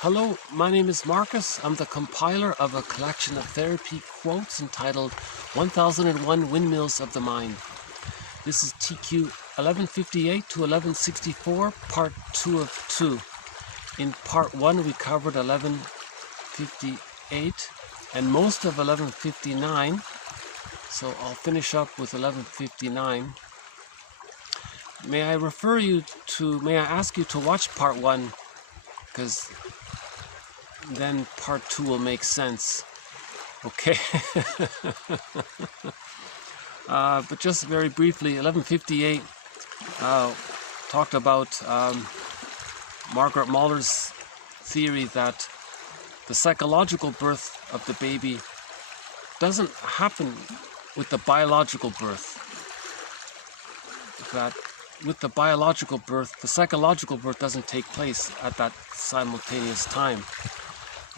Hello, my name is Marcus. I'm the compiler of a collection of therapy quotes entitled 1001 Windmills of the Mind. This is TQ 1158 to 1164, part 2 of 2. In part 1 we covered 1158 and most of 1159, so I'll finish up with 1159. May I ask you to watch part 1, because then part 2 will make sense. Okay. But just very briefly, 1158 talked about Mahler's theory that the psychological birth of the baby doesn't happen with the biological birth. That with the biological birth, the psychological birth doesn't take place at that simultaneous time.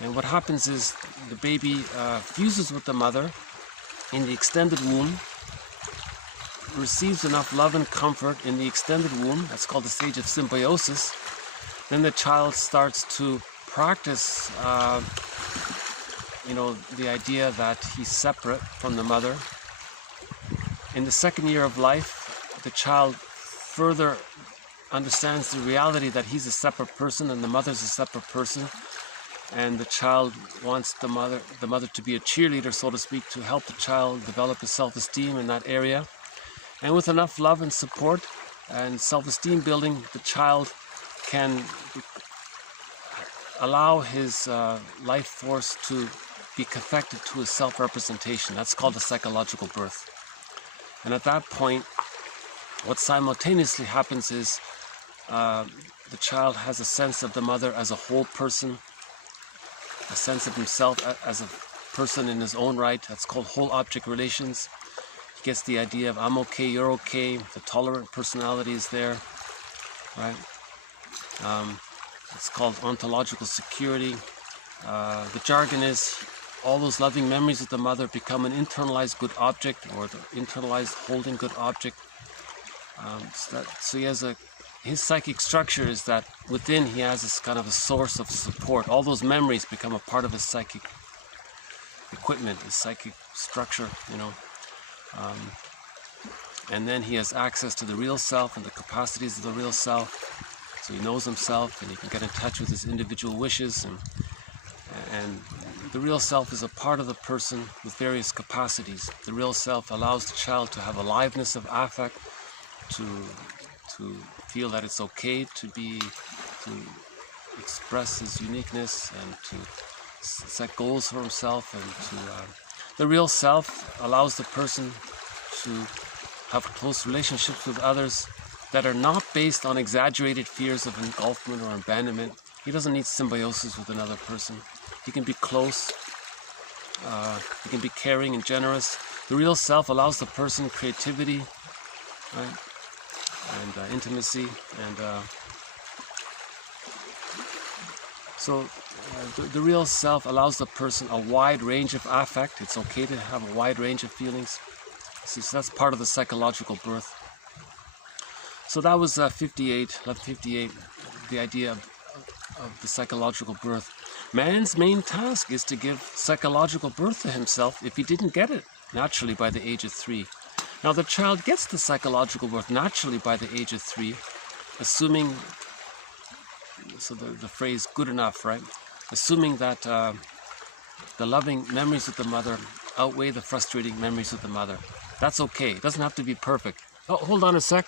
And what happens is the baby fuses with the mother in the extended womb, receives enough love and comfort in the extended womb. That's called the stage of symbiosis. Then the child starts to practice, the idea that he's separate from the mother. In the second year of life, the child further understands the reality that he's a separate person and the mother's a separate person. And the child wants the mother to be a cheerleader, so to speak, to help the child develop his self-esteem in that area. And with enough love and support and self-esteem building, the child can allow his life force to be connected to his self-representation. That's called the psychological birth. And at that point, what simultaneously happens is the child has a sense of the mother as a whole person, a sense of himself as a person in his own right. That's called whole object relations. He gets the idea of I'm okay, you're okay. The tolerant personality is there, right? It's called ontological security. The jargon is all those loving memories of the mother become an internalized good object, or the internalized holding good object. So he has his psychic structure is that within he has this kind of a source of support. All those memories become a part of his psychic equipment, his psychic structure, and then he has access to the real self and the capacities of the real self. So he knows himself and he can get in touch with his individual wishes, and the real self is a part of the person with various capacities. The real self allows the child to have aliveness of affect, to feel that it's okay to express his uniqueness and to set goals for himself. And the real self allows the person to have close relationships with others that are not based on exaggerated fears of engulfment or abandonment. He doesn't need symbiosis with another person. He can be close, he can be caring and generous. The real self allows the person creativity, right? And intimacy, and the real self allows the person a wide range of affect. It's okay to have a wide range of feelings. See, so that's part of the psychological birth. So that was 1158, the idea of the psychological birth. Man's main task is to give psychological birth to himself if he didn't get it naturally by the age of 3. Now the child gets the psychological birth naturally by the age of 3, assuming, so the phrase good enough, right? Assuming that the loving memories of the mother outweigh the frustrating memories of the mother. That's okay. It doesn't have to be perfect. Oh, hold on a sec.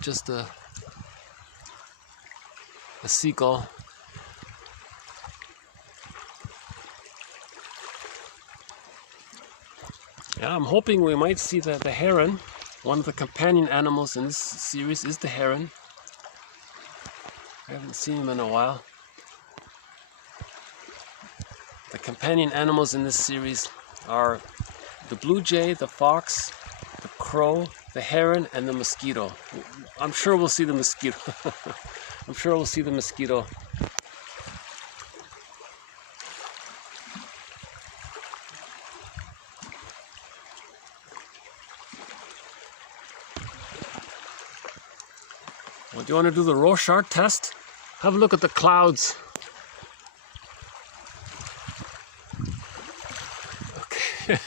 Just a seagull. Yeah, I'm hoping we might see the heron. One of the companion animals in this series is the heron. I haven't seen him in a while. The companion animals in this series are the blue jay, the fox, the crow, the heron, and the mosquito. I'm sure we'll see the mosquito. I'm sure we'll see the mosquito. Well, do you want to do the Rorschach test? Have a look at the clouds. Okay.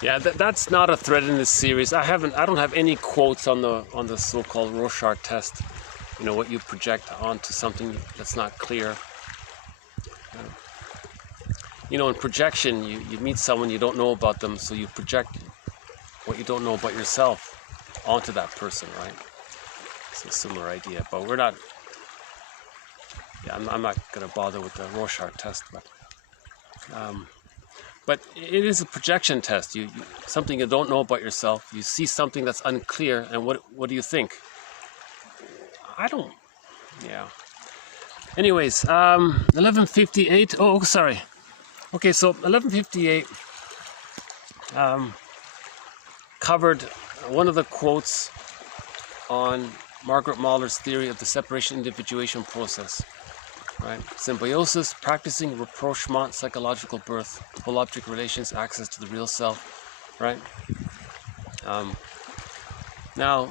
Yeah, that's not a thread in this series. I don't have any quotes on the so-called Rorschach test. You know, what you project onto something that's not clear. You know, in projection, you meet someone, you don't know about them, so you project what you don't know about yourself onto that person, right? It's a similar idea, but we're not. Yeah, I'm not going to bother with the Rorschach test, but it is a projection test. You something you don't know about yourself. You see something that's unclear, and what do you think? I don't. Yeah. Anyways, 1158. Oh, sorry. Okay, so 1158 covered one of the quotes on Margaret Mahler's theory of the separation individuation process. Right? Symbiosis, practicing rapprochement, psychological birth, whole object relations, access to the real self. Right? Now,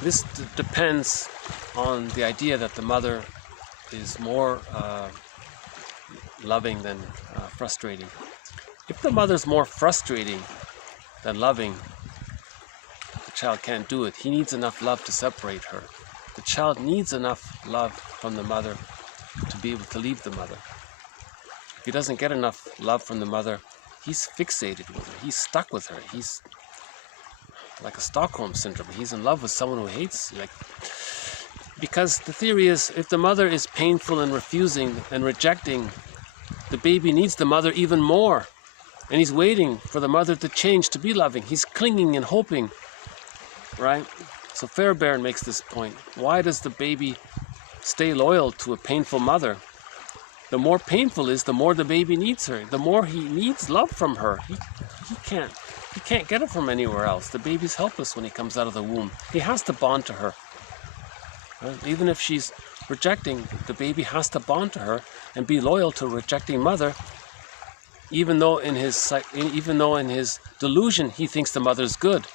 this depends on the idea that the mother is more loving than frustrating. If the mother's more frustrating than loving, the child can't do it. He needs enough love to separate her. The child needs enough love from the mother to be able to leave the mother. If he doesn't get enough love from the mother, he's fixated with her. He's stuck with her. He's like a Stockholm syndrome. He's in love with someone who hates, because the theory is, if the mother is painful and refusing and rejecting, the baby needs the mother even more. And he's waiting for the mother to change, to be loving. He's clinging and hoping, right? So Fairbairn makes this point. Why does the baby stay loyal to a painful mother? The more painful is, the more the baby needs her. The more he needs love from her. He can't get it from anywhere else. The baby's helpless when he comes out of the womb. He has to bond to her. Right? Even if she's rejecting, the baby has to bond to her and be loyal to a rejecting mother, even though in his delusion he thinks the mother's good.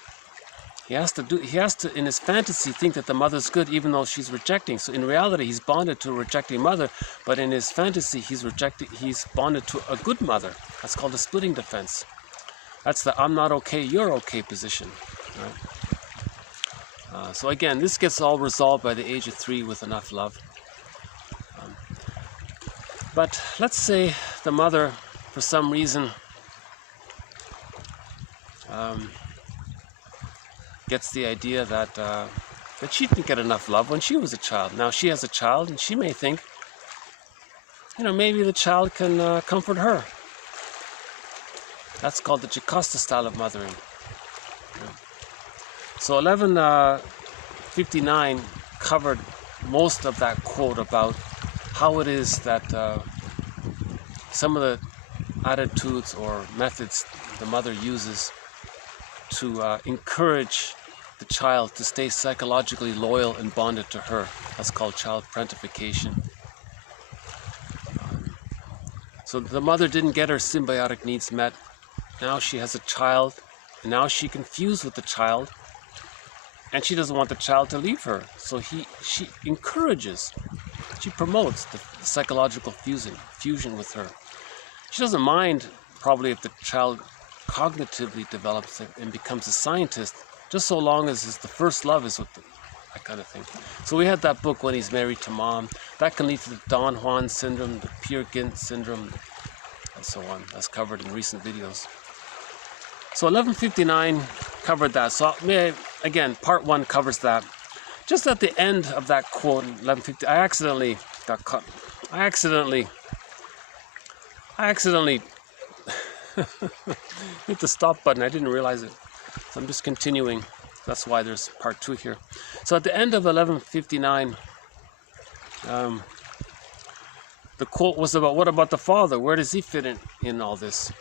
He has to in his fantasy think that the mother's good even though she's rejecting. So in reality he's bonded to a rejecting mother, but in his fantasy he's bonded to a good mother. That's called a splitting defense. That's the I'm not okay, you're okay position. Right? So again, this gets all resolved by the age of 3 with enough love. But let's say the mother, for some reason, gets the idea that she didn't get enough love when she was a child. Now she has a child, and she may think, maybe the child can comfort her. That's called the Jocasta style of mothering. So 1159 covered most of that quote about how it is that some of the attitudes or methods the mother uses to encourage the child to stay psychologically loyal and bonded to her. That's called child parentification. So the mother didn't get her symbiotic needs met. Now she has a child, and now she's confused with the child, and she doesn't want the child to leave her. So she encourages, she promotes the psychological fusion with her. She doesn't mind probably if the child cognitively develops and becomes a scientist, just so long as the first love is with that kind of thing. So we had that book, When He's Married to Mom. That can lead to the Don Juan syndrome, the Peer Gynt syndrome, and so on. That's covered in recent videos. So 1159 covered that. So again, part 1 covers that. Just at the end of that quote, 1150, I accidentally got cut. I accidentally hit the stop button. I didn't realize it. So I'm just continuing. That's why there's part 2 here. So at the end of 1159, the quote was about, what about the father? Where does he fit in all this?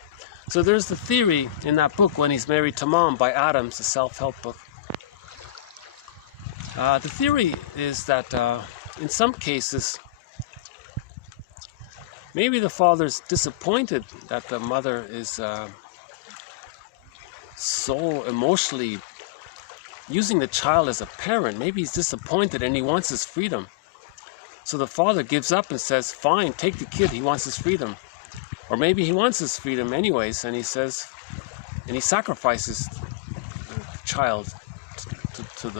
So there's the theory in that book, When He's Married to Mom, by Adams, the self-help book. The theory is that in some cases, maybe the father's disappointed that the mother is so emotionally using the child as a parent. Maybe he's disappointed and he wants his freedom. So the father gives up and says, fine, take the kid, he wants his freedom. Or maybe he wants his freedom anyways, and he says, and he sacrifices the child to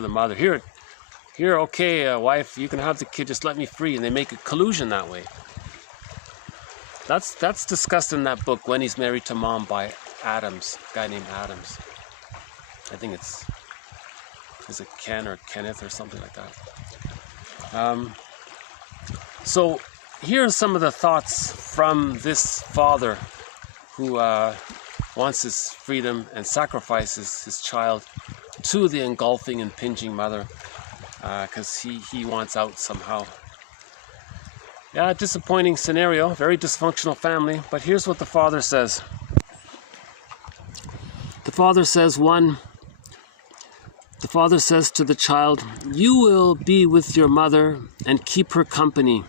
the mother. Here, okay, wife, you can have the kid, just let me free. And they make a collusion that way. That's discussed in that book, When He's Married to Mom, by Adams, a guy named Adams. I think is it Ken or Kenneth or something like that. So here are some of the thoughts from this father who wants his freedom and sacrifices his child to the engulfing, impinging mother because he wants out somehow. Yeah, disappointing scenario, very dysfunctional family, but here's what the father says. The father says to the child, you will be with your mother and keep her company.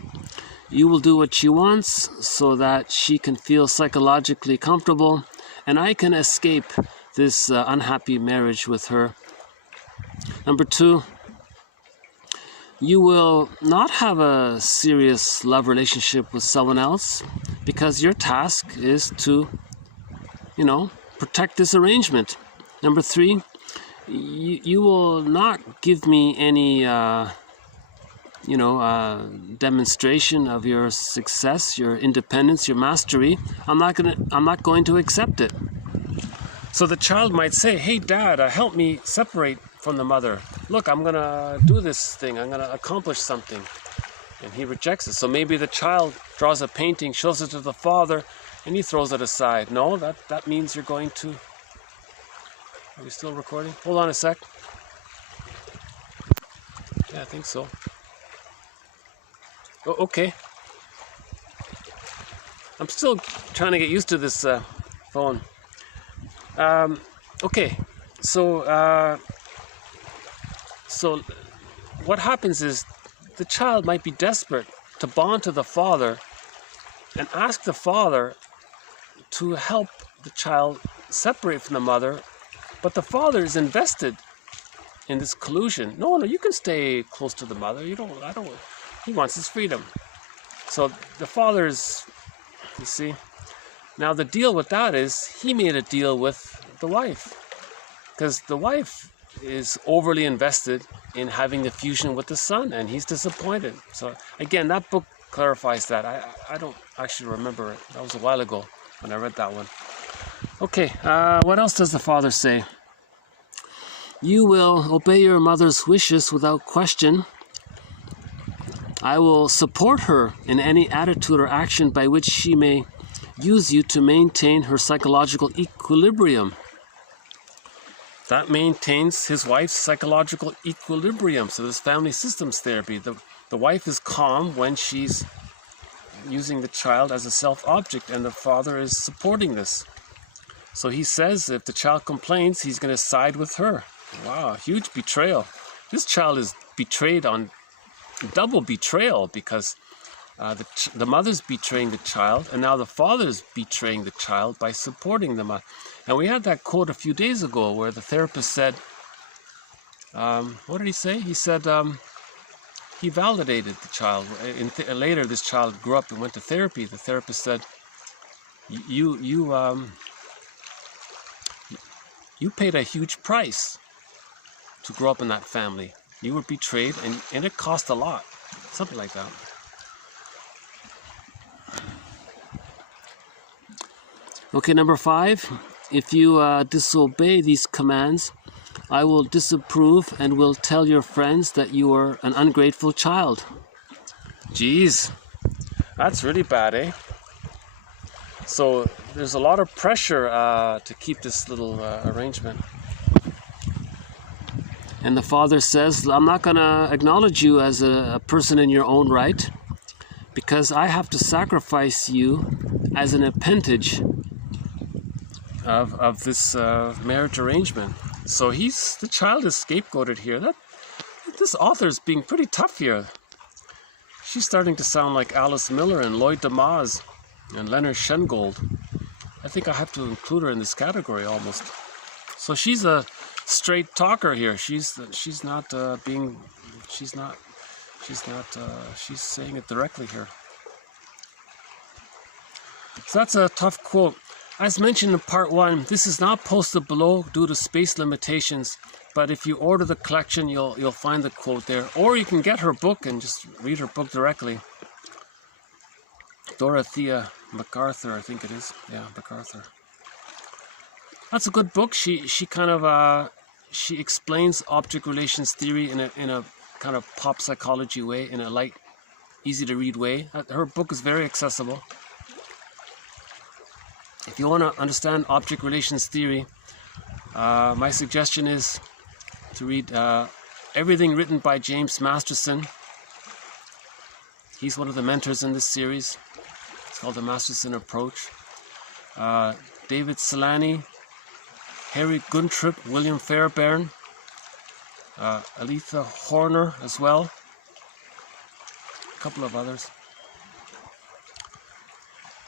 You will do what she wants so that she can feel psychologically comfortable and I can escape this unhappy marriage with her. Number 2, you will not have a serious love relationship with someone else because your task is to, protect this arrangement. Number 3, you will not give me any, demonstration of your success, your independence, your mastery. I'm not going to accept it. So the child might say, hey, Dad, help me separate from the mother. Look, I'm going to do this thing. I'm going to accomplish something. And he rejects it. So maybe the child draws a painting, shows it to the father, and he throws it aside. No, that means you're going to... Are we still recording? Hold on a sec. Yeah, I think so. Oh, okay. I'm still trying to get used to this phone. Okay, so what happens is the child might be desperate to bond to the father and ask the father to help the child separate from the mother, but the father is invested in this collusion. No, you can stay close to the mother. He wants his freedom. So the father's, you see. Now the deal with that is he made a deal with the wife, because the wife is overly invested in having the fusion with the son, and he's disappointed. So again, that book clarifies that. I don't actually remember it. That was a while ago when I read that one. Okay, what else does the father say? You will obey your mother's wishes without question. I will support her in any attitude or action by which she may use you to maintain her psychological equilibrium. That maintains his wife's psychological equilibrium. So there's family systems therapy. The wife is calm when she's using the child as a self-object, and the father is supporting this. So he says if the child complains, he's going to side with her. Wow, huge betrayal. This child is betrayed on double betrayal, because the mother's betraying the child, and now the father's betraying the child by supporting the mother. And we had that quote a few days ago where the therapist said, what did he say? He said he validated the child. Later, this child grew up and went to therapy. The therapist said, you paid a huge price to grow up in that family. You were betrayed, and it cost a lot. Something like that. Okay, number 5. If you disobey these commands, I will disapprove and will tell your friends that you are an ungrateful child. Jeez, that's really bad, eh? So there's a lot of pressure to keep this little arrangement. And the father says, I'm not going to acknowledge you as a person in your own right, because I have to sacrifice you as an appendage of this marriage arrangement. So the child is scapegoated here. This author is being pretty tough here. She's starting to sound like Alice Miller and Lloyd DeMaz and Leonard Shengold. I think I have to include her in this category almost. So she's a straight talker here. She's saying it directly here. So that's a tough quote. As mentioned in part 1, this is not posted below due to space limitations, but if you order the collection, you'll find the quote there. Or you can get her book and just read her book directly. Dorothea MacArthur, I think it is. Yeah, MacArthur. That's a good book. She kind of she explains object relations theory in a kind of pop psychology way, in a light, easy to read way. Her book is very accessible. If you want to understand object relations theory, my suggestion is to read everything written by James Masterson. He's one of the mentors in this series. It's called the Masterson Approach. David Solani, Harry Guntrip, William Fairbairn, Aletha Horner as well. A couple of others.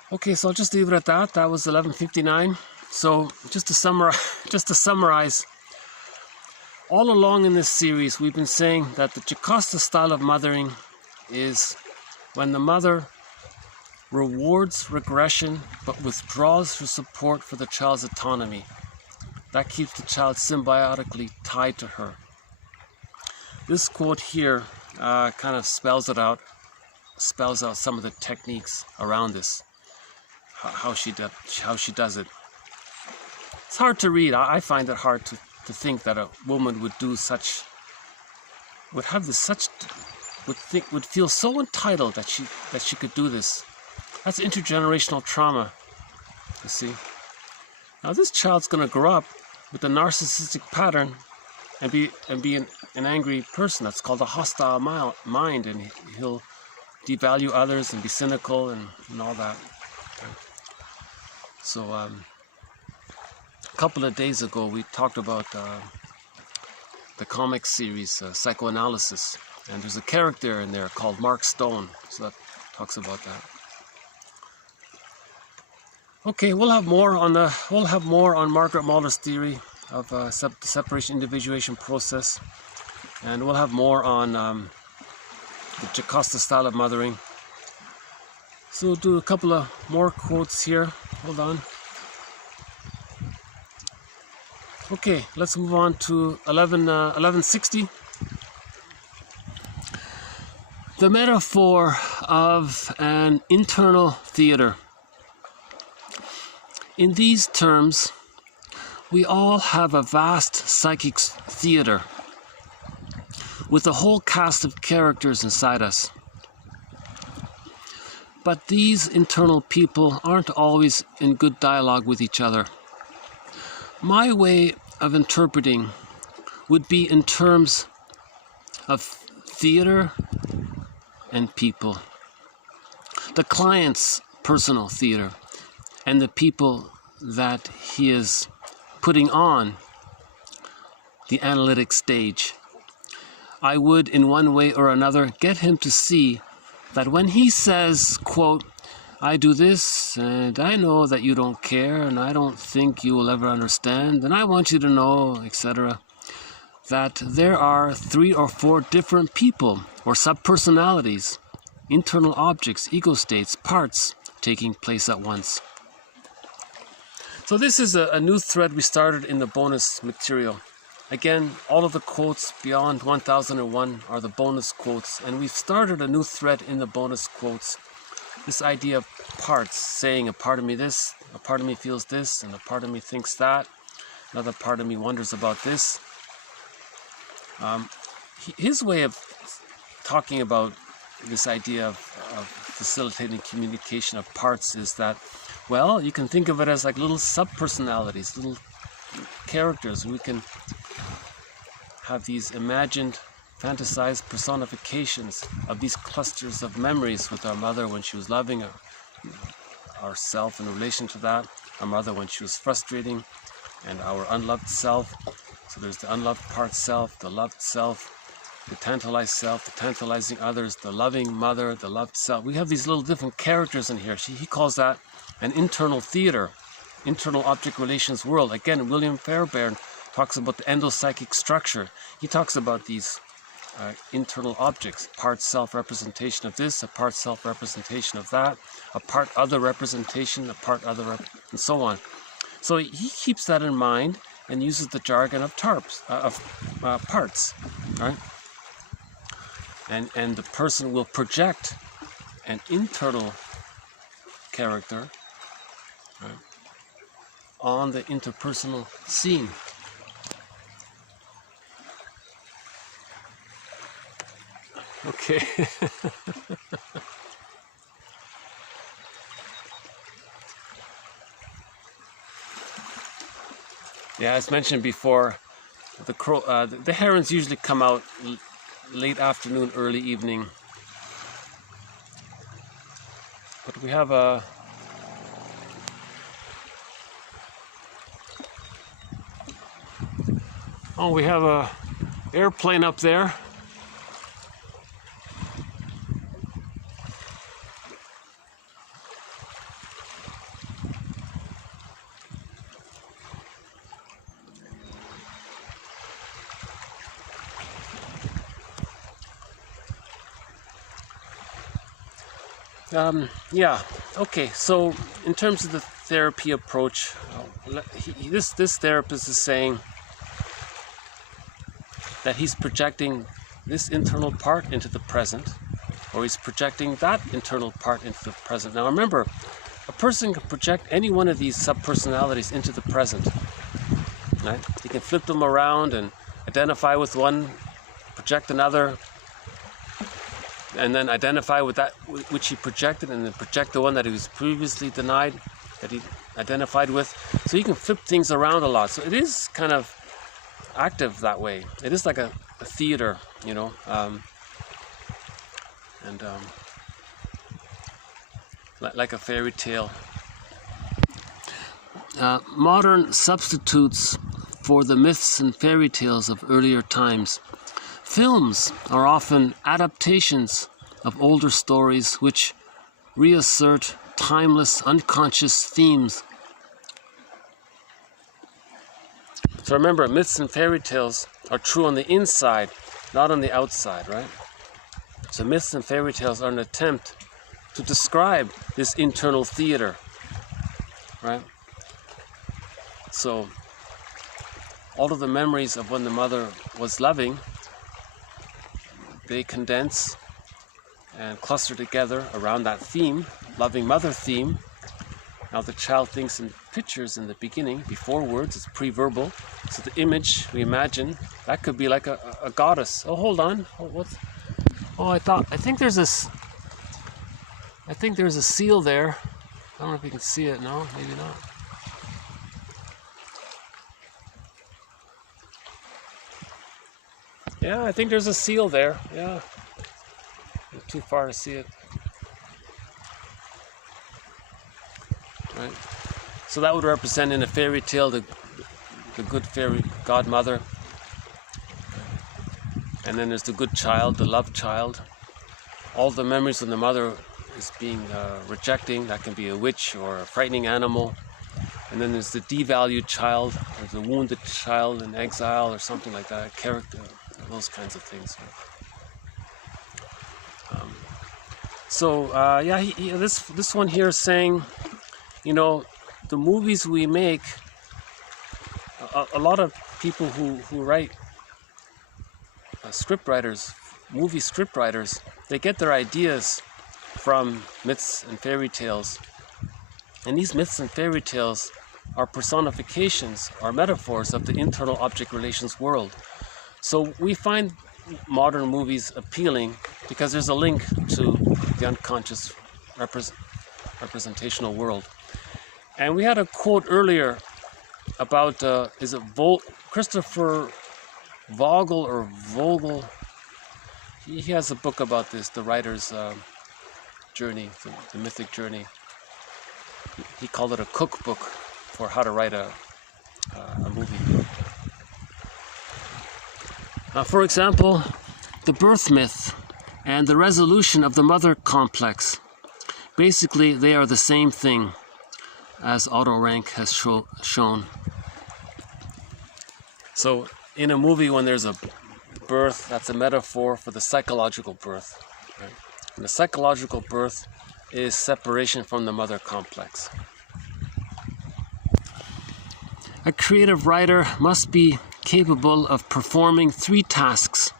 Okay, so I'll just leave it at that. That was 11:59. So just to summarize, all along in this series, we've been saying that the Jocasta style of mothering is when the mother rewards regression but withdraws her support for the child's autonomy. That keeps the child symbiotically tied to her. This quote here kind of spells out some of the techniques around this, how she does it. It's hard to read. I find it hard to think that a woman would feel so entitled that she could do this. That's intergenerational trauma, you see. Now this child's going to grow up with a narcissistic pattern and be an angry person. That's called a hostile mind, and he'll devalue others and be cynical and all that. So a couple of days ago we talked about the comic series Psychoanalysis, and there's a character in there called Mark Stone, so that talks about that. Okay, we'll have more on Margaret Mahler's theory of the separation individuation process, and we'll have more on the Jocasta style of mothering. So we'll do a couple of more quotes here. Hold on. Okay, let's move on to 1160. The metaphor of an internal theater. In these terms, we all have a vast psychic theater with a whole cast of characters inside us. But these internal people aren't always in good dialogue with each other. My way of interpreting would be in terms of theater and people. The client's personal theater and the people that he is putting on the analytic stage. I would, in one way or another, get him to see that when he says, quote, "I do this, and I know that you don't care, and I don't think you will ever understand, and I want you to know," etc., that there are 3 or 4 different people, or subpersonalities, internal objects, ego states, parts, taking place at once. So this is a new thread we started in the bonus material. Again, all of the quotes beyond 1001 are the bonus quotes, and we've started a new thread in the bonus quotes. This idea of parts, saying a part of me this, a part of me feels this, and a part of me thinks that, another part of me wonders about this. His way of talking about this idea of facilitating communication of parts is that, well, you can think of it as like little sub-personalities, little characters. We can have these imagined, fantasized personifications of these clusters of memories with our mother when she was loving ourselves in relation to that. our mother when she was frustrating, and our unloved self. So there's the unloved part self, the loved self, the tantalized self, the tantalizing others, the loving mother, the loved self. We have these little different characters in here. He calls that an internal theater, internal object relations world. Again, William Fairbairn talks about the endopsychic structure. He talks about these internal objects, part self representation of this, a part self representation of that, a part other representation, a part other, and so on. So he keeps that in mind and uses the jargon of parts, right? And the person will project an internal character, right, on the interpersonal scene. Okay. Yeah, as mentioned before, the herons usually come out late afternoon, early evening. But we have a airplane up there. Yeah, okay, so in terms of the therapy approach, this therapist is saying that he's projecting this internal part into the present, or he's projecting that internal part into the present. Now remember, a person can project any one of these subpersonalities into the present, right? He can flip them around and identify with one, project another, and then identify with that which he projected, and then project the one that he was previously denied, that he identified with. So you can flip things around a lot. So it is kind of active that way. It is like a theater, you know, like a fairy tale. Modern substitutes for the myths and fairy tales of earlier times. Films are often adaptations of older stories which reassert timeless, unconscious themes. So remember, myths and fairy tales are true on the inside, not on the outside, right? So myths and fairy tales are an attempt to describe this internal theater, right? So all of the memories of when the mother was loving, they condense and cluster together around that theme, loving mother theme. Now the child thinks in pictures in the beginning, before words, it's pre-verbal. So the image we imagine, that could be like a goddess. Oh, hold on. I think there's a seal there. I don't know if you can see it. No, maybe not. Yeah, I think there's a seal there. Yeah. Not too far to see it. Right. So that would represent in a fairy tale the good fairy godmother. And then there's the good child, the loved child. All the memories of the mother is being rejecting. That can be a witch or a frightening animal. And then there's the devalued child, or the wounded child in exile, or something like that. Character, those kinds of things. This one here is saying, you know, the movies we make, a lot of people who write, script writers, movie script writers, they get their ideas from myths and fairy tales. And these myths and fairy tales are personifications, are metaphors of the internal object relations world. So we find modern movies appealing because there's a link to the unconscious representational world. And we had a quote earlier about, Christopher Vogel or Vogel? He has a book about this, the writer's journey, the mythic journey. He called it a cookbook. for how to write a movie. For example, the birth myth and the resolution of the mother complex. Basically, they are the same thing, as Otto Rank has shown. So, in a movie, when there's a birth, that's a metaphor for the psychological birth. Right? And the psychological birth is separation from the mother complex. A creative writer must be capable of performing 3 tasks.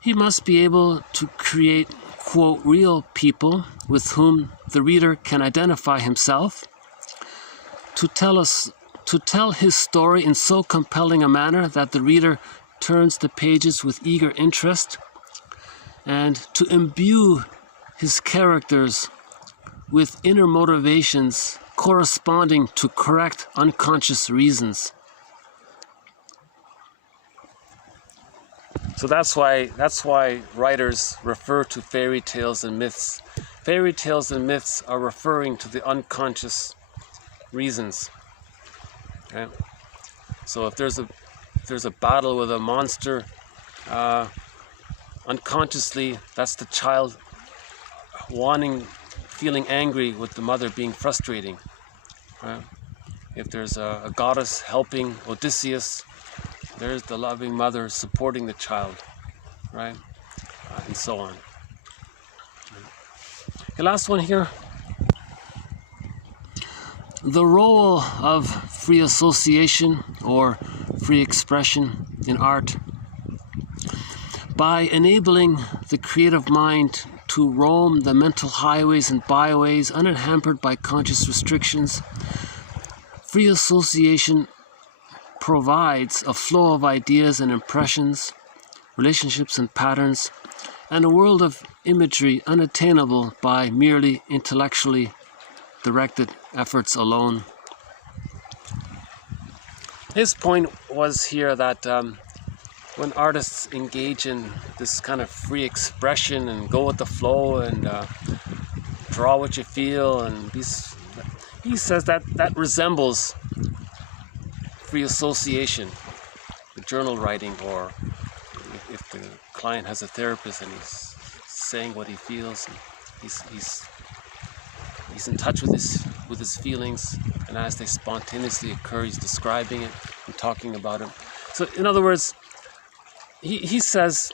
He must be able to create, quote, real people with whom the reader can identify himself, to tell his story in so compelling a manner that the reader turns the pages with eager interest, and to imbue his characters with inner motivations corresponding to correct unconscious reasons. So that's why writers refer to fairy tales and myths. Fairy tales and myths are referring to the unconscious reasons. Okay? So if there's a battle with a monster, unconsciously, that's the child feeling angry with the mother being frustrating. Right? If there's a goddess helping Odysseus, there's the loving mother supporting the child, right? And so on. The last one here. The role of free association or free expression in art. By enabling the creative mind to roam the mental highways and byways unhampered by conscious restrictions, free association provides a flow of ideas and impressions, relationships and patterns, and a world of imagery unattainable by merely intellectually directed efforts alone. His point was here that when artists engage in this kind of free expression and go with the flow and draw what you feel, and he says that resembles free association, the journal writing, or if the client has a therapist and he's saying what he feels, and he's in touch with his feelings, and as they spontaneously occur, he's describing it and talking about it. So in other words, he says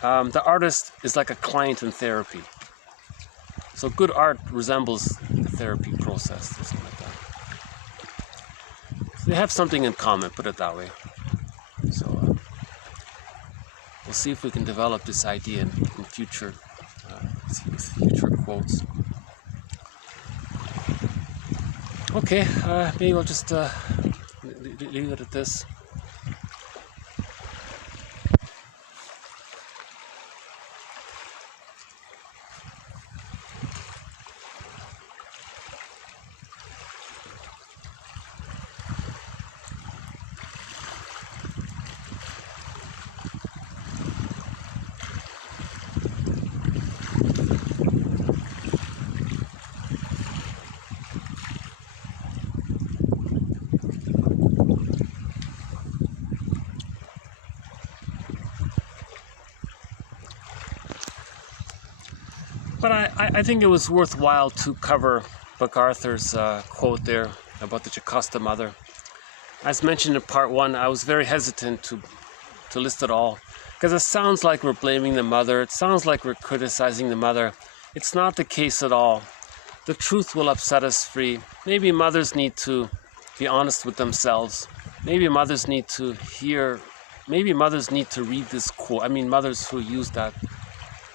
the artist is like a client in therapy. So good art resembles the therapy process, or something like that. They have something in common, put it that way. So we'll see if we can develop this idea in future quotes. Okay, maybe I'll just leave it at this. But I think it was worthwhile to cover MacArthur's quote there about the Jocasta mother. As mentioned in part 1, I was very hesitant to list it all, because it sounds like we're blaming the mother, it sounds like we're criticizing the mother. It's not the case at all. The truth will upset us free. Maybe mothers need to be honest with themselves. Maybe mothers need to read this quote. I mean, mothers who use that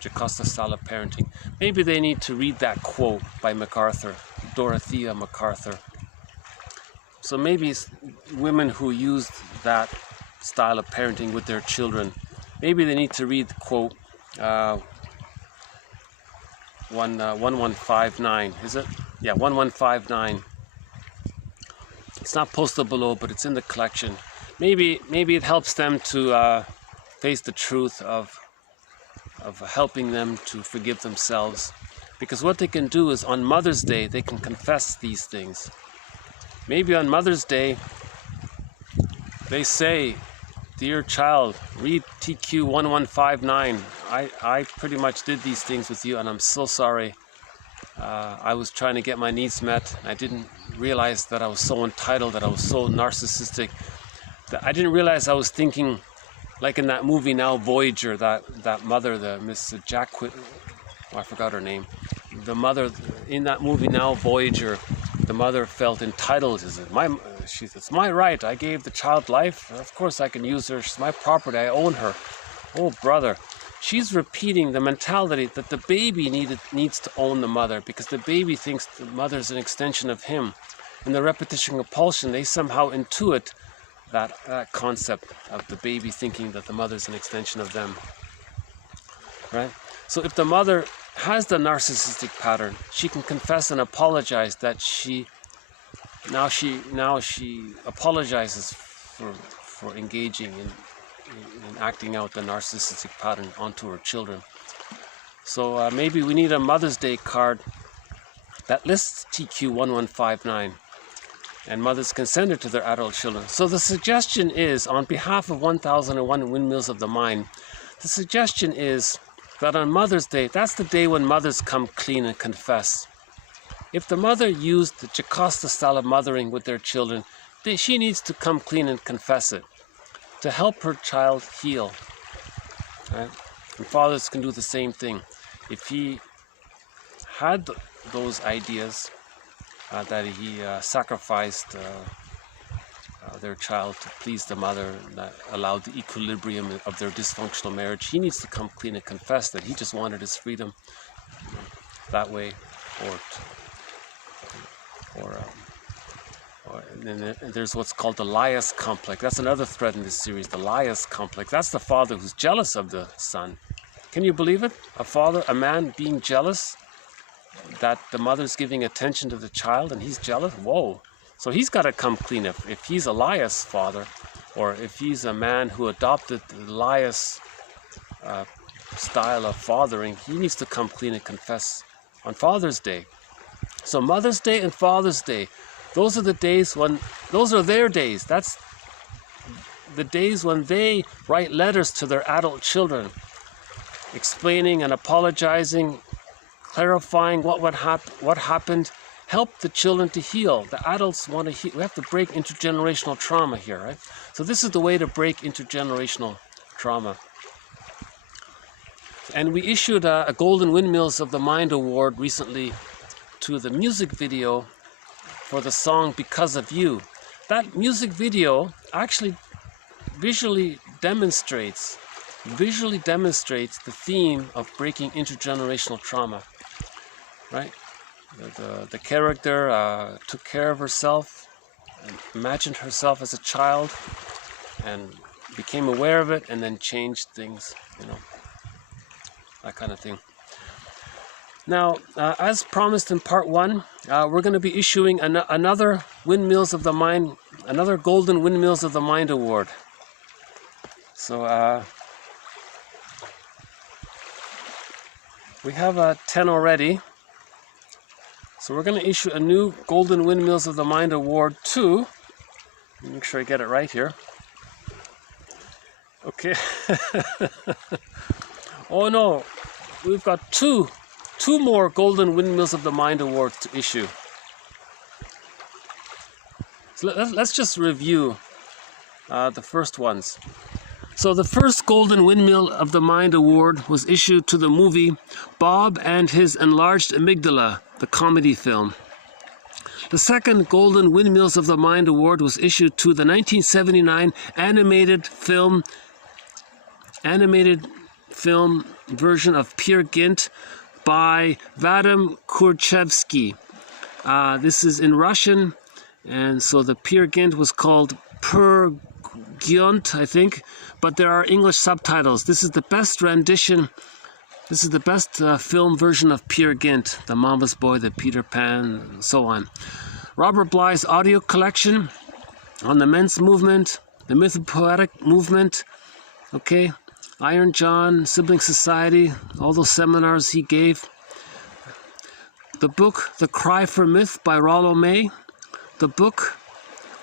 Jocasta style of parenting. Maybe they need to read that quote by MacArthur, Dorothea MacArthur. So maybe women who used that style of parenting with their children, maybe they need to read the quote 1159, is it? Yeah, 1159. It's not posted below, but it's in the collection. Maybe it helps them to face the truth of helping them to forgive themselves. Because what they can do is, on Mother's Day, they can confess these things. maybe on Mother's Day, they say, dear child, read TQ 1159. I pretty much did these things with you, and I'm so sorry. I was trying to get my needs met. I didn't realize that I was so entitled, that I was so narcissistic. That I didn't realize I was thinking, like in that movie now, Voyager, that mother, the Miss I forgot her name. The mother in that movie now, Voyager, the mother felt entitled. She said, it's my right. I gave the child life. Of course I can use her. She's my property. I own her. Oh, brother. She's repeating the mentality that the baby needs to own the mother, because the baby thinks the mother's an extension of him. In the repetition compulsion, they somehow intuit that concept of the baby thinking that the mother's an extension of them. Right? So if the mother has the narcissistic pattern, she can confess and apologize that she apologizes for engaging in acting out the narcissistic pattern onto her children. So maybe we need a Mother's Day card that lists TQ 1159, and mothers can send it to their adult children. So the suggestion is, on behalf of 1001 Windmills of the Mind, the suggestion is that on Mother's Day, that's the day when mothers come clean and confess. If the mother used the Jocasta style of mothering with their children, she needs to come clean and confess it to help her child heal. Right? And fathers can do the same thing. If he had those ideas that he sacrificed their child to please the mother, that allowed the equilibrium of their dysfunctional marriage, he needs to come clean and confess that he just wanted his freedom that way, and then there's what's called the Laius complex. That's another thread in this series, the Laius complex. That's the father who's jealous of the son. Can you believe it? A man being jealous that the mother's giving attention to the child and he's jealous? Whoa. So he's got to come clean. If he's a Laius father, or if he's a man who adopted the Laius style of fathering, he needs to come clean and confess on Father's Day. So Mother's Day and Father's Day, those are the days when, those are their days. That's the days when they write letters to their adult children, explaining and apologizing, clarifying what happened, help the children to heal. The adults want to heal. We have to break intergenerational trauma here, right? So this is the way to break intergenerational trauma. And we issued a Golden Windmills of the Mind Award recently to the music video for the song Because of You. That music video actually visually demonstrates the theme of breaking intergenerational trauma, right? The character took care of herself, and imagined herself as a child, and became aware of it, and then changed things, that kind of thing. Now, as promised in part 1, we're going to be issuing another Windmills of the Mind, another Golden Windmills of the Mind Award. So we have 10 already. So we're going to issue a new Golden Windmills of the Mind Award to, make sure I get it right here. Okay. Oh no, we've got two more Golden Windmills of the Mind Awards to issue. So let's just review the first ones. So the first Golden Windmill of the Mind Award was issued to the movie Bob and His Enlarged Amygdala, the comedy film. The second Golden Windmills of the Mind Award was issued to the 1979 animated film version of Peer Gynt by Vadim Kurchevsky. This is in Russian, and so the Peer Gynt was called Per Gynt, I think, but there are English subtitles. This is the best rendition. This is the best film version of Peer Gynt, the Mama's Boy, the Peter Pan, and so on. Robert Bly's audio collection on the men's movement, the mythopoetic movement, okay, Iron John, Sibling Society, all those seminars he gave. The book The Cry for Myth by Rollo May. the book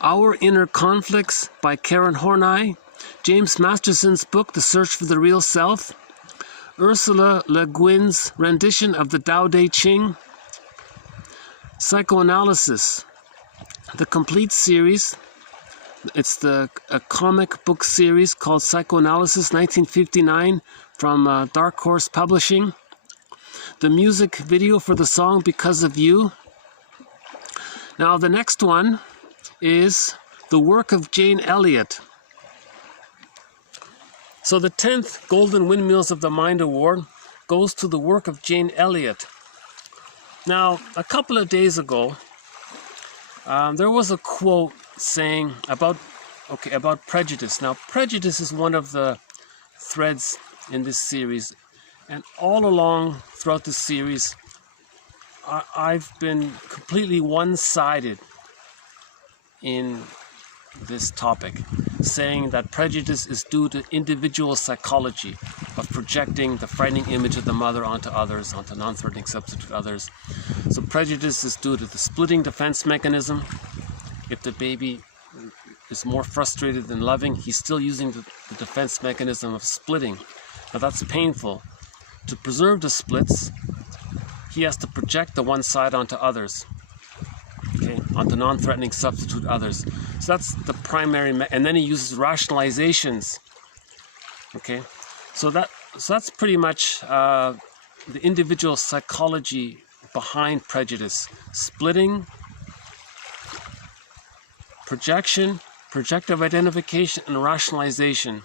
Our Inner Conflicts by Karen Horney, James Masterson's book The Search for the Real Self, Ursula Le Guin's rendition of the Tao Te Ching, Psychoanalysis, the complete series. It's a comic book series called Psychoanalysis, 1959, from Dark Horse Publishing. The music video for the song Because of You. Now the next one is the work of Jane Elliott. So the 10th Golden Windmills of the Mind Award goes to the work of Jane Elliott. Now, a couple of days ago, there was a quote saying about prejudice. Now, prejudice is one of the threads in this series, and all along throughout the series, I've been completely one-sided in this topic, saying that prejudice is due to individual psychology of projecting the frightening image of the mother onto others, onto non-threatening substitute others. So prejudice is due to the splitting defense mechanism. If the baby is more frustrated than loving, he's still using the defense mechanism of splitting. Now that's painful. To preserve the splits, he has to project the one side onto others, okay, onto non-threatening substitute others. So that's the primary, and then he uses rationalizations. Okay, so that's pretty much the individual psychology behind prejudice: splitting, projection, projective identification, and rationalization.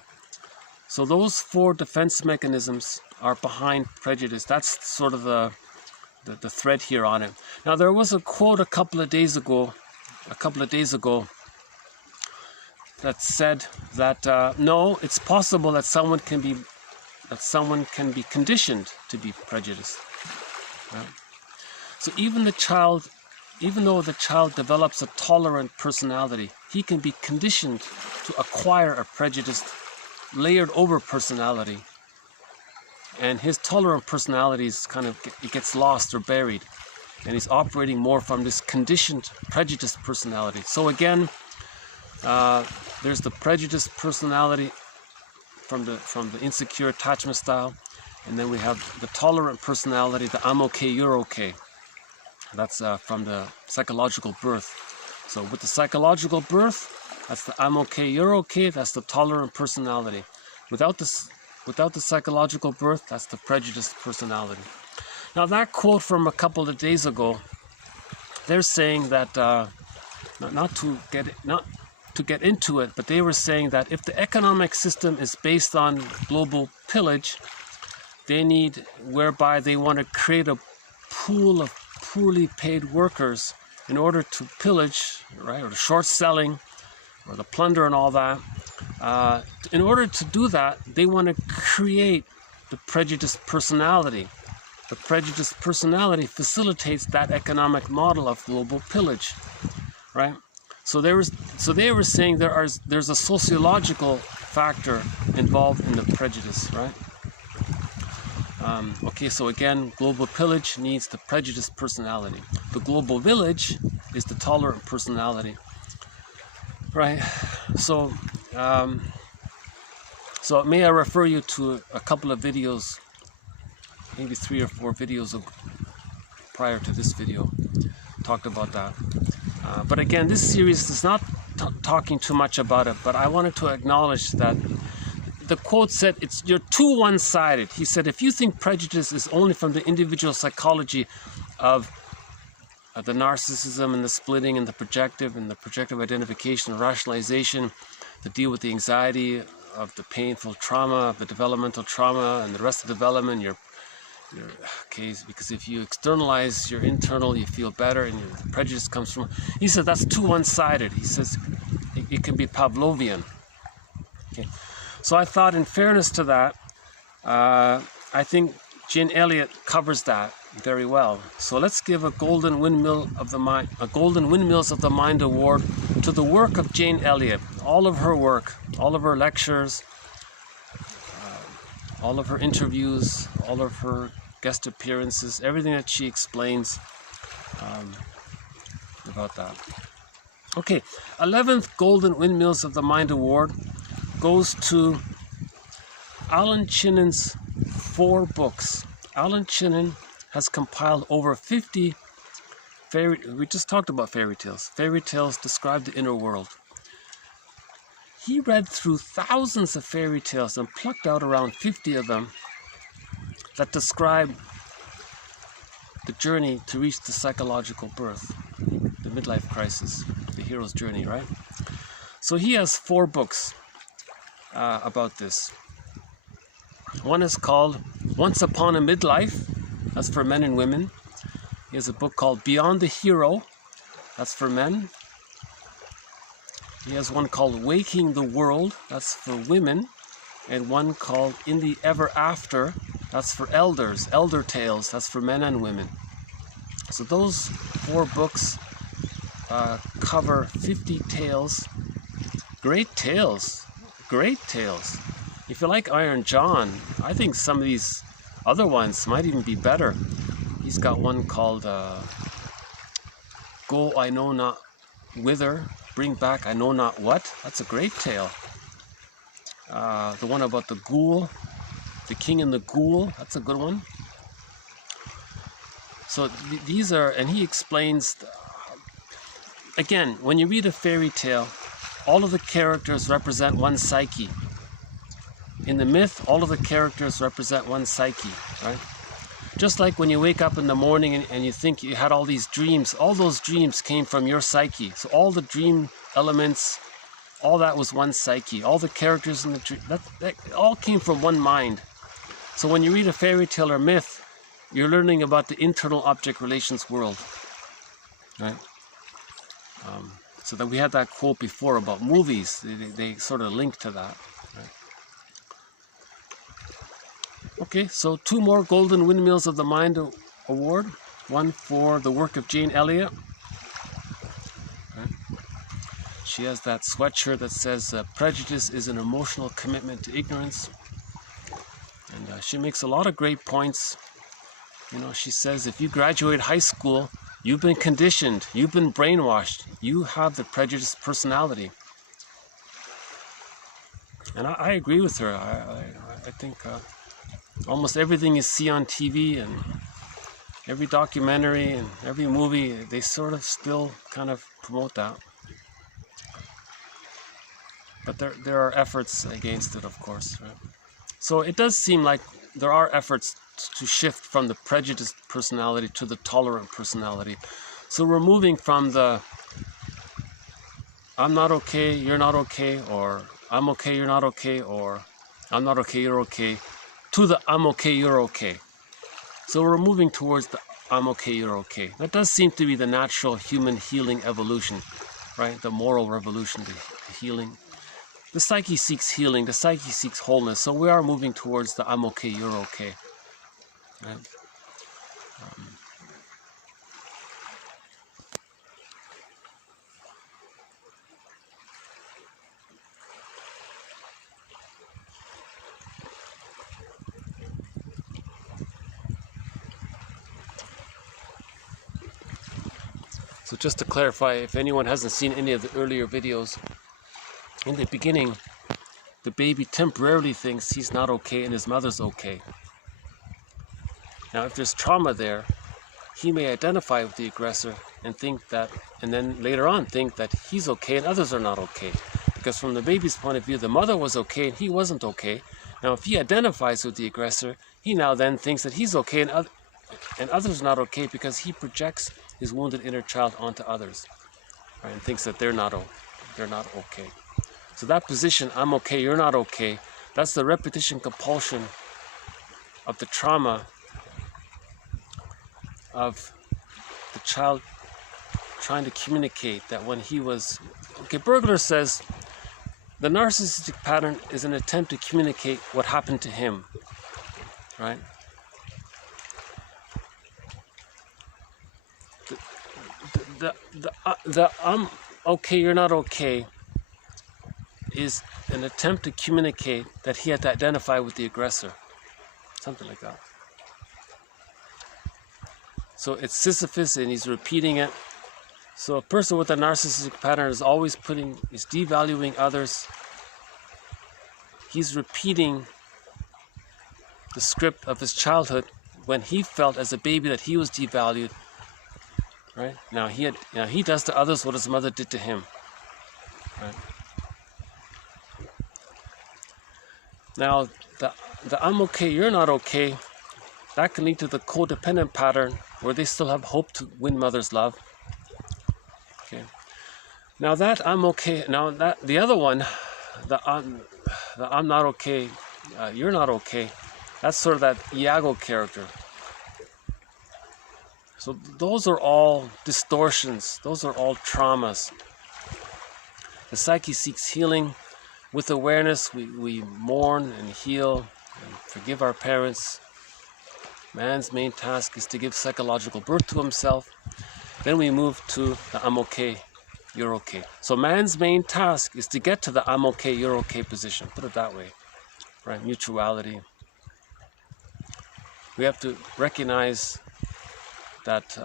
So those four defense mechanisms are behind prejudice. That's sort of the thread here on it. Now there was a quote a couple of days ago that said that no, it's possible that someone can be conditioned to be prejudiced. Right? So even though the child develops a tolerant personality, he can be conditioned to acquire a prejudiced, layered over personality. And his tolerant personality is it gets lost or buried, and he's operating more from this conditioned, prejudiced personality. So again, there's the prejudiced personality from the insecure attachment style, and then we have the tolerant personality, the I'm okay, you're okay. That's from the psychological birth. So with the psychological birth, that's the I'm okay, you're okay. That's the tolerant personality. Without the psychological birth, that's the prejudiced personality. Now that quote from a couple of days ago, they're saying that not to get into it, but they were saying that if the economic system is based on global pillage, whereby they want to create a pool of poorly paid workers in order to pillage, right, or the short selling, or the plunder and all that. In order to do that, they want to create the prejudiced personality. The prejudiced personality facilitates that economic model of global pillage, right? So they were saying there's a sociological factor involved in the prejudice, right? Okay, so again, global pillage needs the prejudiced personality. The global village is the tolerant personality, right? So, so may I refer you to a couple of videos, maybe 3 or 4 videos prior to this video, talked about that. But again, this series is not talking too much about it, but I wanted to acknowledge that the quote said, you're too one-sided. He said, if you think prejudice is only from the individual psychology of the narcissism and the splitting and the projective identification and rationalization to deal with the anxiety of the painful trauma, of the developmental trauma and the rest of development, your case, because if you externalize your internal, you feel better, and your prejudice comes from. He said that's too one-sided. He says it can be Pavlovian. Okay. So I thought, in fairness to that, I think Jane Elliott covers that very well. So let's give a Golden Windmills of the Mind Award to the work of Jane Elliott. All of her work, all of her lectures, all of her interviews, all of her guest appearances, everything that she explains about that. Okay, 11th Golden Windmills of the Mind Award goes to Alan Chinnon's 4 books. Alan Chinnon has compiled over 50 we just talked about fairy tales. Fairy tales describe the inner world. He read through thousands of fairy tales and plucked out around 50 of them that describe the journey to reach the psychological birth, the midlife crisis, the hero's journey, right? So he has 4 books about this. One is called Once Upon a Midlife. That's for men and women. He has a book called Beyond the Hero. That's for men. He has one called Waking the World. That's for women. And one called In the Ever After. That's for elders. Elder Tales. That's for men and women. So those 4 books cover 50 tales. Great tales. Great tales. If you like Iron John, I think some of these other ones might even be better. He's got one called Go I Know Not Whither, Bring Back I Know Not What. That's a great tale. The one about the ghoul, the king and the ghoul, that's a good one. So these are, and he explains, again, when you read a fairy tale, all of the characters represent one psyche. In the myth, all of the characters represent one psyche, right? Just like when you wake up in the morning and you think you had all these dreams, all those dreams came from your psyche. So all the dream elements, all that was one psyche. All the characters in the dream, that all came from one mind. So when you read a fairy tale or myth, you're learning about the internal object relations world, right? So that we had that quote before about movies. They sort of link to that, right? Okay, so 2 more Golden Windmills of the Mind Award. One for the work of Jane Elliott. Right. She has that sweatshirt that says, prejudice is an emotional commitment to ignorance. And she makes a lot of great points. You know, she says, if you graduate high school, you've been conditioned, you've been brainwashed, you have the prejudiced personality. And I agree with her. I think almost everything you see on TV and every documentary and every movie, they sort of still kind of promote that. But there are efforts against it, of course. Right? So it does seem like there are efforts to shift from the prejudiced personality to the tolerant personality. So we're moving from the I'm not okay, you're not okay, or I'm okay, you're not okay, or I'm not okay, you're okay, to the I'm okay, you're okay. So we're moving towards the I'm okay, you're okay. That does seem to be the natural human healing evolution, right? The moral revolution, the healing. The psyche seeks healing, the psyche seeks wholeness. So we are moving towards the I'm okay, you're okay. Right? So just to clarify, if anyone hasn't seen any of the earlier videos, in the beginning, the baby temporarily thinks he's not okay and his mother's okay. Now, if there's trauma there, he may identify with the aggressor and think that, and then later on think that he's okay and others are not okay. Because from the baby's point of view, the mother was okay and he wasn't okay. Now, if he identifies with the aggressor, he now then thinks that he's okay and others are not okay because he projects his wounded inner child onto others, right, and thinks that they're not okay. So that position, I'm okay, you're not okay, that's the repetition compulsion of the trauma of the child trying to communicate that when he was... Okay, Burglar says the narcissistic pattern is an attempt to communicate what happened to him, right? The I'm okay, you're not okay is an attempt to communicate that he had to identify with the aggressor. Something like that. So it's Sisyphus and he's repeating it. So a person with a narcissistic pattern is always is devaluing others. He's repeating the script of his childhood when he felt as a baby that he was devalued. Right? Now he does to others what his mother did to him. Right? Now the I'm okay, you're not okay, that can lead to the codependent pattern where they still have hope to win mother's love. Okay. Now that I'm okay, now that the other one, the I'm not okay, you're not okay, that's sort of that Iago character. So those are all distortions, those are all traumas. The psyche seeks healing. With awareness, we mourn and heal and forgive our parents. Man's main task is to give psychological birth to himself. Then we move to the I'm okay, you're okay. So man's main task is to get to the I'm okay, you're okay position. Put it that way, right? Mutuality. We have to recognize that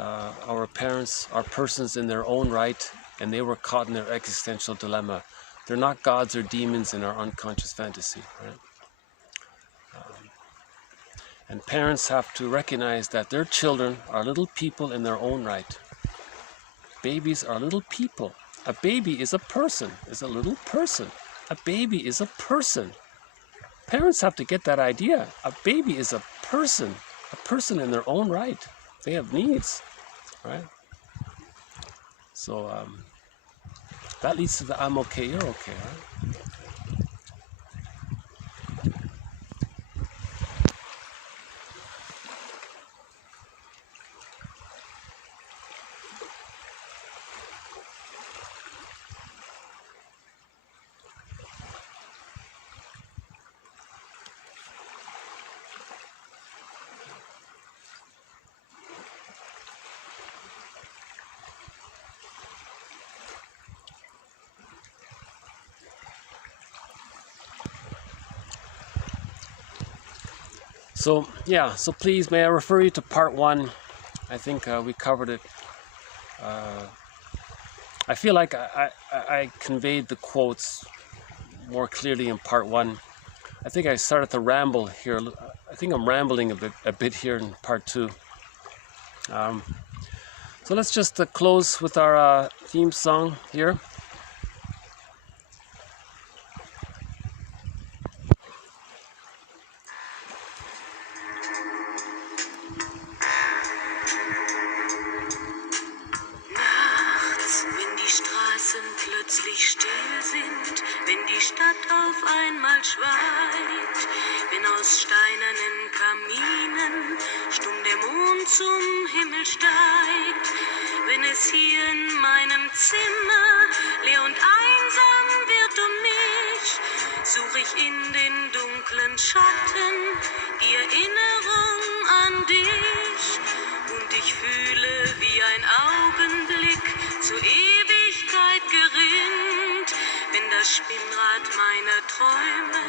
our parents are persons in their own right, and they were caught in their existential dilemma. They're not gods or demons in our unconscious fantasy, right? And parents have to recognize that their children are little people in their own right. Babies are little people. A baby is a person, is a little person. A baby is a person. Parents have to get that idea. A baby is a person in their own right. They have needs, right? So that leads to the I'm okay, you're okay, right? So yeah, so please may I refer you to part 1. I think we covered it. I feel like I conveyed the quotes more clearly in part 1. I think I started to ramble here. I think I'm rambling a bit here in part 2. So let's just close with our theme song here. Plötzlich still sind, wenn die Stadt auf einmal schweigt, wenn aus steinernen Kaminen stumm der Mond zum Himmel steigt, wenn es hier in meinem Zimmer leer und einsam wird mich, such ich in den dunklen Schatten die Erinnerung an dich, und ich fühle, wie ein Augenblick zur Ewigkeit gerinnt, wenn das Spinnrad meiner Träume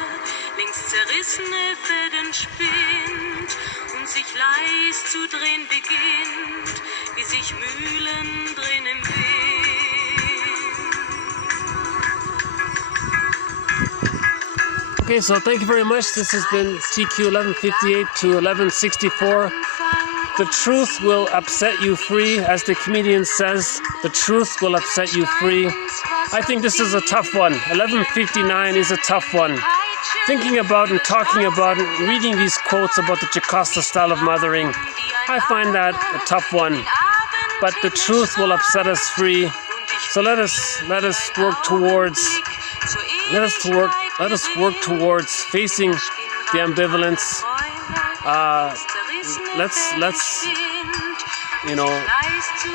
längst zerrissene Fäden spinnt und sich leis zu drehen beginnt, wie sich Mühlen drehen im Wind. Okay, so thank you very much. This has been TQ 1158 to 1164. The truth will upset you free, as the comedian says. The truth will upset you free. I think this is a tough one. 1159 is a tough one. Thinking about and talking about and reading these quotes about the Jocasta style of mothering, I find that a tough one. But the truth will upset us free. So let us work towards facing the ambivalence. Let's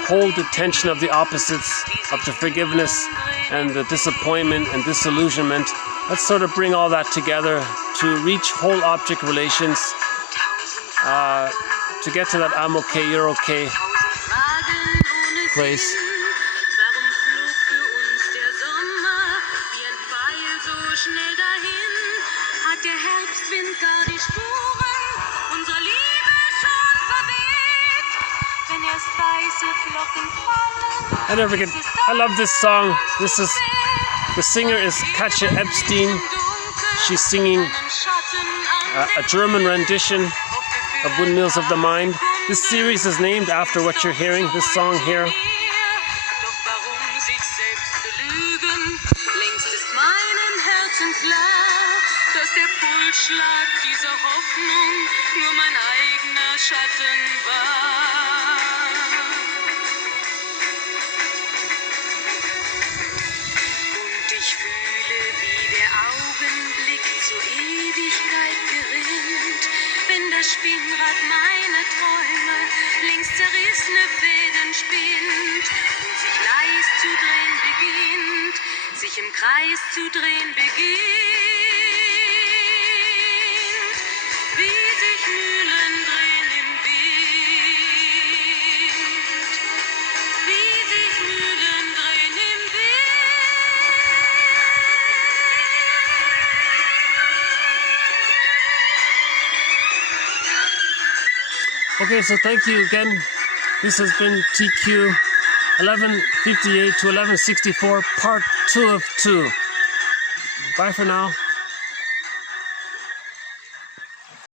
hold the tension of the opposites, of the forgiveness and the disappointment and disillusionment. Let's sort of bring all that together to reach whole object relations, to get to that I'm okay, you're okay place. Weiß I never get. I love this song. The singer is Katja Epstein. She's singing a German rendition of Windmills of the Mind. This series is named after what you're hearing. This song here. Dass der Pulsschlag dieser Hoffnung nur mein eigener Schatten war. Und ich fühle, wie der Augenblick zur Ewigkeit gerinnt, wenn das Spinnrad meiner Träume längst zerrissene Fäden spinnt und sich leis zu drehen beginnt, sich im Kreis zu drehen beginnt. Okay, so thank you again. This has been TQ 1158 to 1164, part 2 of 2. Bye for now.